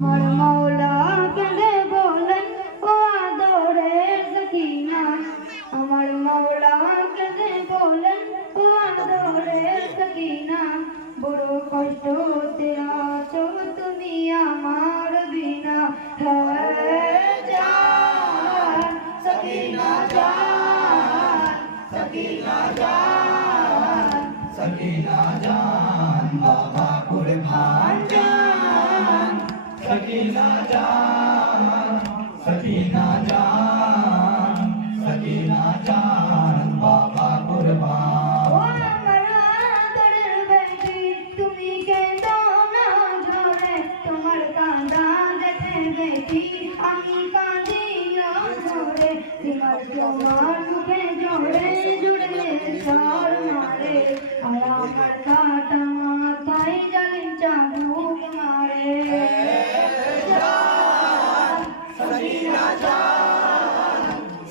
আমার মৌলা কেঁদে বলেন ও আদরের সখিনা, আমার মৌলা কেঁদে বলেন ও আদরের সখিনা, বড় কষ্টতে আছো তুমি আমার বিনা। জান সখিনা জান, সখিনা জান, সখিনা জান, বাবা কুরবান জান, সখিনা জান, সখিনা জান, সখিনা জান, বাবা কুরবান। ও আমার আদরের বেটি তুমি কেঁদো না ঝরে, তোমার কাঁদা দেখে বেটি আমি কাঁদি ঝরে, তোমার মুখে জোরে জুড়ে সর মারে, আর আমার কাটা মাথায় জালিম চাবুক মারে। জান সখিনা জান,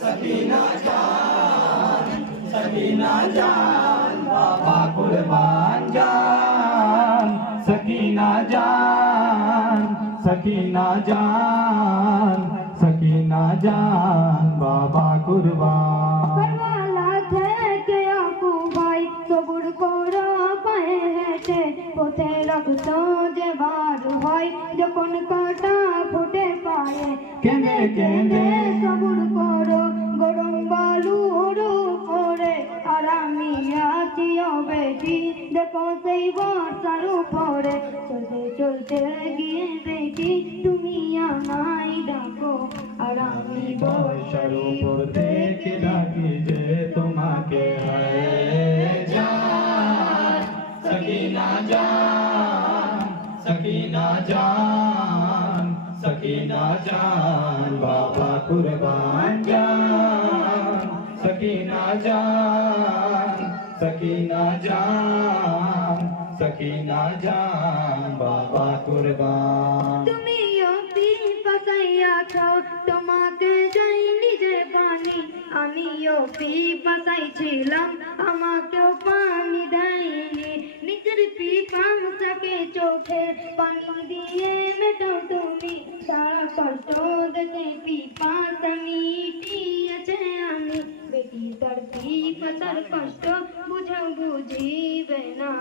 সখিনা জান, সখিনা জান, বাবা কুরবান জান, সখিনা জান, সখিনা জান, সখিনা জান, বাবা কুরবান। কারবালা থেকে আপু ভাই সবুর করো পায়ে হেঁটে, পথে রক্ত যে বার হয় যখন কাটা ফুটে পায়ে, কেঁদে কেঁদে সবুর করো গরম বালুর উপরে, আর আমি আছি ও বেটি দেখো সেই বর্ষার উপরে, চলতে চলতে গিয়ে বেটি তুমি আমায় ডাকো, আর আমি বর্ষার উপর থেকে ডাকি যে তোমাকে। জান সখিনা জান, সখিনা জান, সখিনা জান, বাবা কুরবান জান, সখিনা জান, সখিনা জান, সখিনা জান, বাবা কুরবান। তুমিও পিপাসাইয়াছো তোমাকে যাই নিজে পানি, আমিও পিপাসাই ছিলাম আমাকেও পানি দেয়নি, নিজের পিপাসাকে চোখের পানি দিয়ে মেটাও তুমি, সারা কষ্ট দেখে পিপাসা মিটিয়েছে আমি, বেটি তার পিপাসার কষ্ট বুঝাও বুঝিবে না,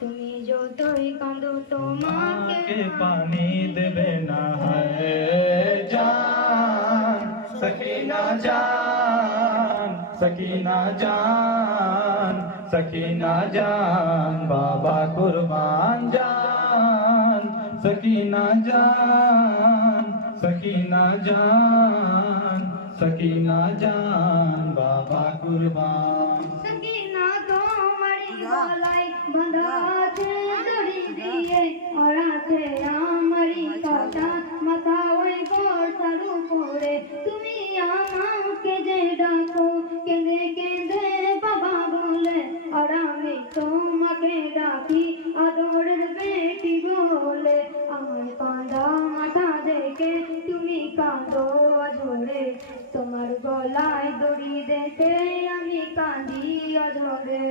তুমি যতই কাঁদো তোমাকে পানি দেবে না। জান সখিনা জান, সখিনা জান, সখিনা জান, বাবা কুরবান জান, সখিনা জান, সখিনা জান, সখিনা জান, বাবা কুরবান। সখিনা তোমারি গলায় বাঁধা আছে দড়ি দিয়ে, আর আছে আমারি কাটা মাথা ওই বর্ষার উপরে, তুমি আমাকে যে ডাকো কেঁদে কেঁদে বাবা বলে, আর আমি তোমাকে ডাকি আদরের বেটি বলে, আমার কাঁদা মাথা দেখে তুমি কাঁদো ঝরে, তোমার গলায় দড়ি দেখে আমি কাঁদি অঝরে।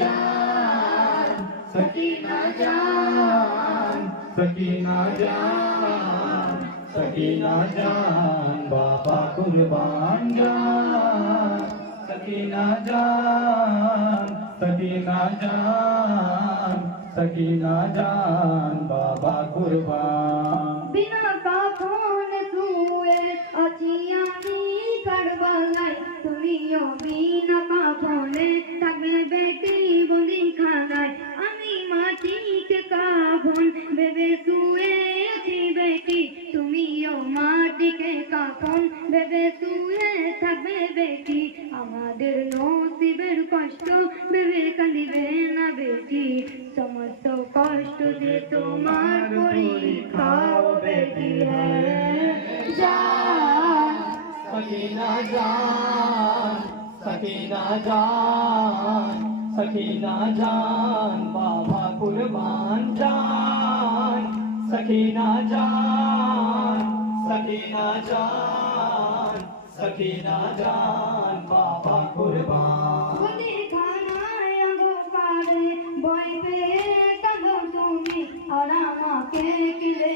জান সখিনা জান, সখিনা জান, সখিনা জান, বাবা কুরবান জান, সখিনা জান, সখিনা জান, সখিনা জান, বাবা কুরবান। বিনা কাফন শুয়ে আছি আমি কারবালায়, তুমিও বিনা কাফনে থাকবে বেটি বন্দিখানায়, আমি মাটিকে কাফন ভেবে শুয়ে আছি বেটি, তুমিও মাটিকে কাফন ভেবে শুয়ে থাকবে বেটি, আমাদের নসিবের কষ্ট ভেবে কাঁদিবে না বেটি, সমস্ত কষ্ট যে তোমার পরীক্ষাও বেটি। জান সখিনা জান, সখিনা জান, সখিনা জান, বাবা কুরবান জান, সখিনা জান, সখিনা জান, সখিনা জান, বাবা কুরবান। বন্দিখানায় অন্ধকারে ভয় পেয়ে কাঁদো তুমি, আর আমাকে কিলে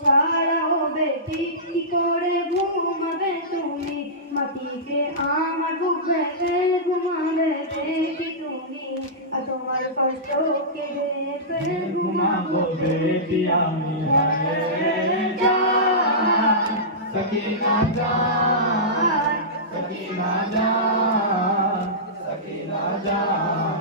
ছাড়াও বেটি কি করে ঘুমাবে তুমি মাটিতে আমার বুক ভেঙে ঘুমাবে বেটি তুমি আর তোমার কষ্ট কেঁদে ফের ঘুমাবো বেটি আমি সকিনা জান সকিনা জান সকিনা জান